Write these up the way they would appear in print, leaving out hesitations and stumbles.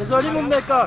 Ezali mumeka.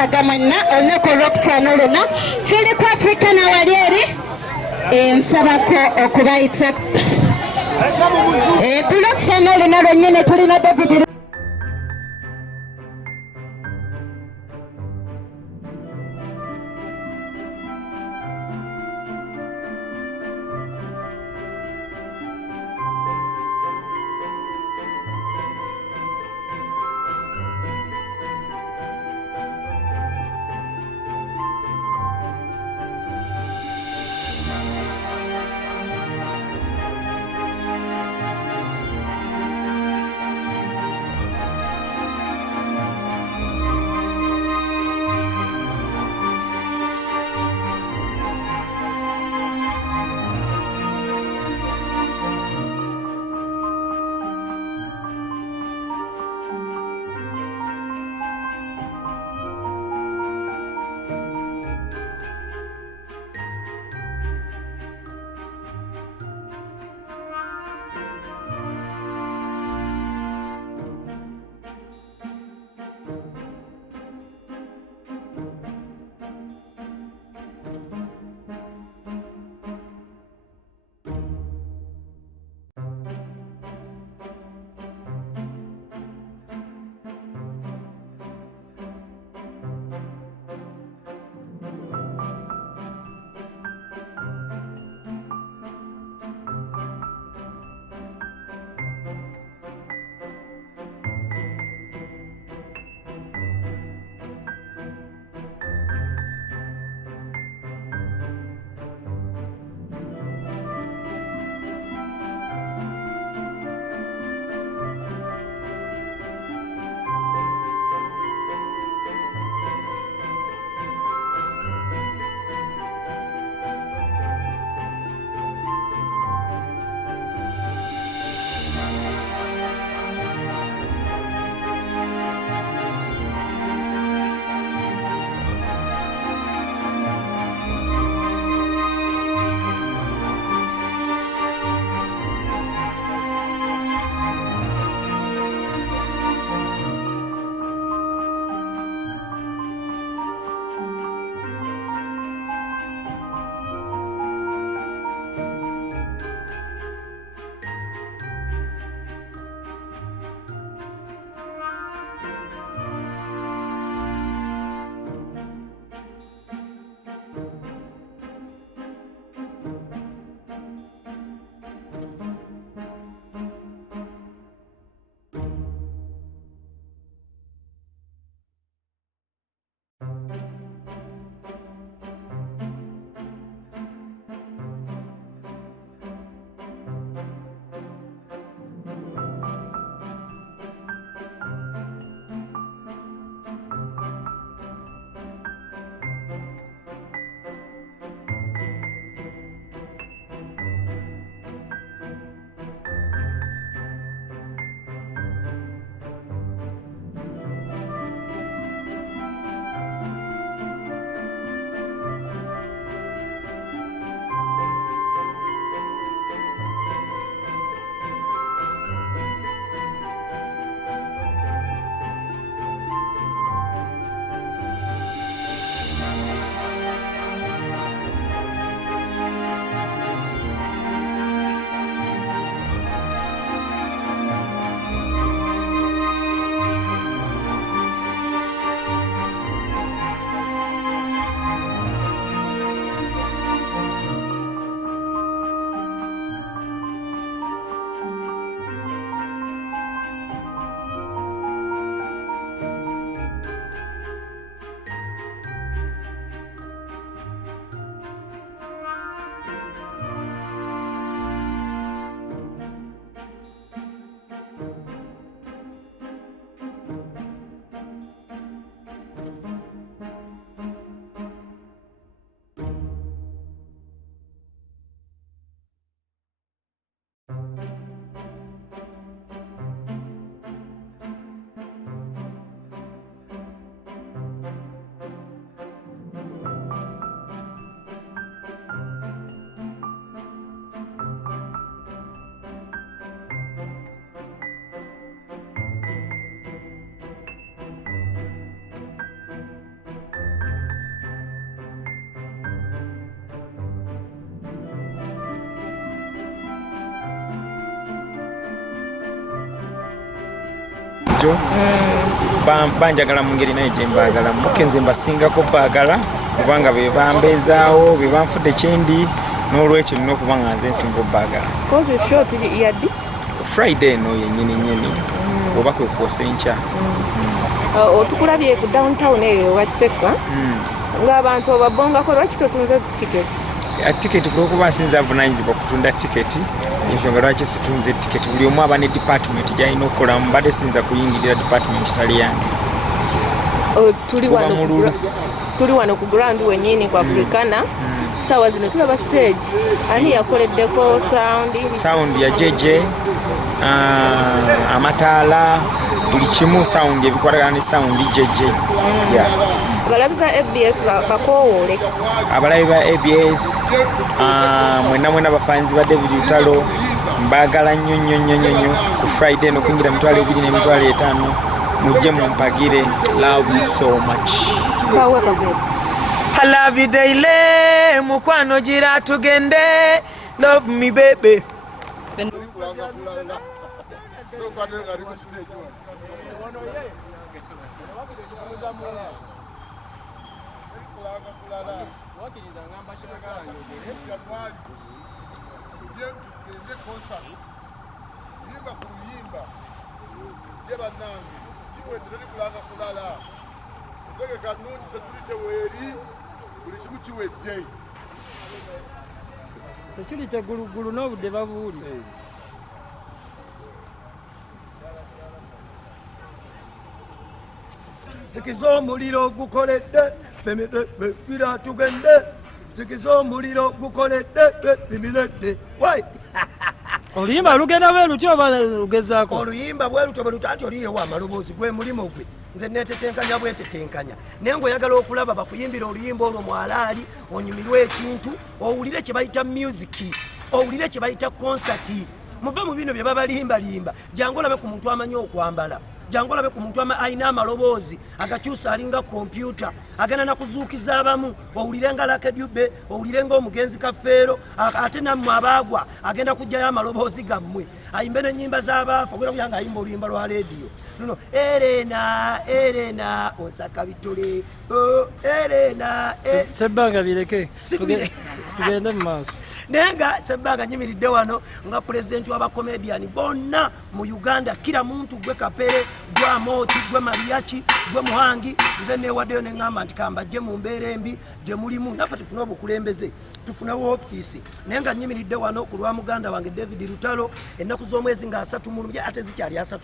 Tagamana olunaku olwokutaano luno tuli ku Africa na wali eri nsabako okubayita ku lwokutaano luno lwennyini tulina David ejo banjagala mu ngeri naye gye mbaagala mukenze mbasingako baagala kubanga be bambezaawo be banfudde kyendi n'olwekyo nina okuba nga nze nsinga obbaagala Friday eno yennyini oba kwe kwosa enkya. Otukulabye ku downtown eyo wakisekka ng'abantu obabongako lwaki totunze tiketi? Tiketi kulwokuba nsinza avunanyizibwa kutunda tiketi ensonga lwaki situnze tiketi buli omu aba ne department gyalina okukolamu mbadde sinza kuyingirira department tali yange. Tuli wano ku ground wennyini ku Africana saawa zino tulaba stage ani yakoleddeko sound ya JJ amataala buli kimu sound ebikwatagana ne sound JJ. abalabi ba ABS bakowoole abalabi ba ABS mwena bafanzi ba David Lutalo mbagala nnyo ku Friday eno kwingira mitwalo 2 n'emitwalo 5 mujje mumpagire. Love you so much. I love you daily mukwano gira tugende love me baby. Sekirite gulugulu n'obudde babuuli. Zikiza omuliro gukoledde bira tugende zikiza omuliro gukoledde bimiredde. Oluyimba lugenda bwe lutyo oba lugezaako? Oluyimba bwe lutyo bwe lutanti oliyewa amaloboozi gwe mulimo gwe nze netetenkanya bwetetenkanya naye ng'oyagala okulaba bakuyimbira oluyimba olwo mwalaali onyumirwe ekintu owulire kye bayita musiki owulire kye bayita konsati muve mu bino bye babalimbalimba jangu olabe ku muntu amanyi okwambala jangu olabe ku muntu alina amaloboozi agakyusa alinga kompyuta agenda nakuzuukiza abamu owulire nga lakedube owulire ng'omugenzi kafeero ate nammwe abaagwa agenda kujjayo amaloboozi gammwe ayimbe n'ennyimba z'abaafa ogenda kuyanga ayimba oluyimba lwa leediyo nono Erena onsaka bitole Erena Sebbanga bireke tugende mu maaso naye nga Sebbanga nyimiridde wano nga pulezidenti w'abakomediani bonna mu Uganda kila muntu gwe Kapere gwe Amooti gwe Mariachi gwe Muhangi nze neewaddeyo ne ŋŋamba nti kambajje mu mbeera embi gye mulimu naffe tufune obukulembeze tufune woofiisi naye nga nyimiridde wano ku lwa muganda wange David Lutalo ennaku z'omwezi nga 30 ate zikyali 30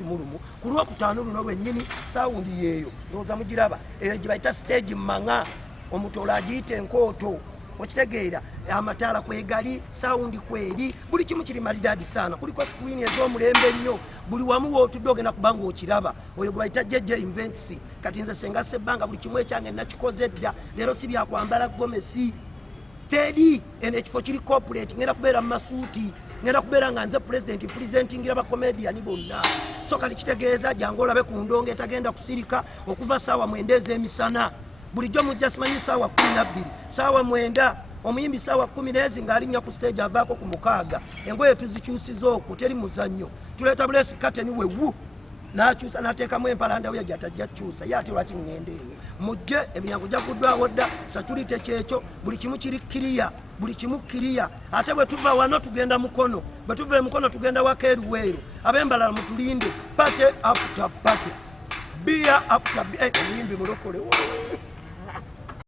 ku lwokutaano luno lwennyini saawundi yeeyo ndowooza mugiraba eyo gye bayita stage mmaŋa omutoola agiyita enkooto okitegeera amataala kwegali saawundi kweri buli kimu kiri malidaadi saana kuliko screen ez'omulembe ennyo buli wamu wootudde ogenda kubanga okiraba oyo gwe bayita JJ Invents kati nze senga Sebbanga buli kimu ekyange nakikoze dda leero si byakwambala gomesi teri eno ekifo kiri corporate ngenda kubeera mu masuuti ngenda kubeera nga nze presentingira bakomediani bonna so kali kitegeeza jangu olabe ku ndongo etagenda kusirika okuva saawa 9 ez'emisana bulijjo mujja simanyi saawa 12 saawa 9 omuyimbi saawa 10 nezi ng'alinnya ku stage avaako ku 6 engoye tuzikyusiza okwo teri muzannyo tuleeta bulesi kateni wewu n'akyusa n'ateekamu empalanda we gy'atajja kyusa ye ate lwaki ŋŋenda eyo mujje emiryango gyaguddwawo dda saturite kyekyo buli kimu kiri kiriya buli kimu kiriya ate bwe tuva wano tugenda mukono bwe tuva emukono tugenda wakeeruweero ab'embalala mutulinde pate after pate bia after bia omuyimbi mulokole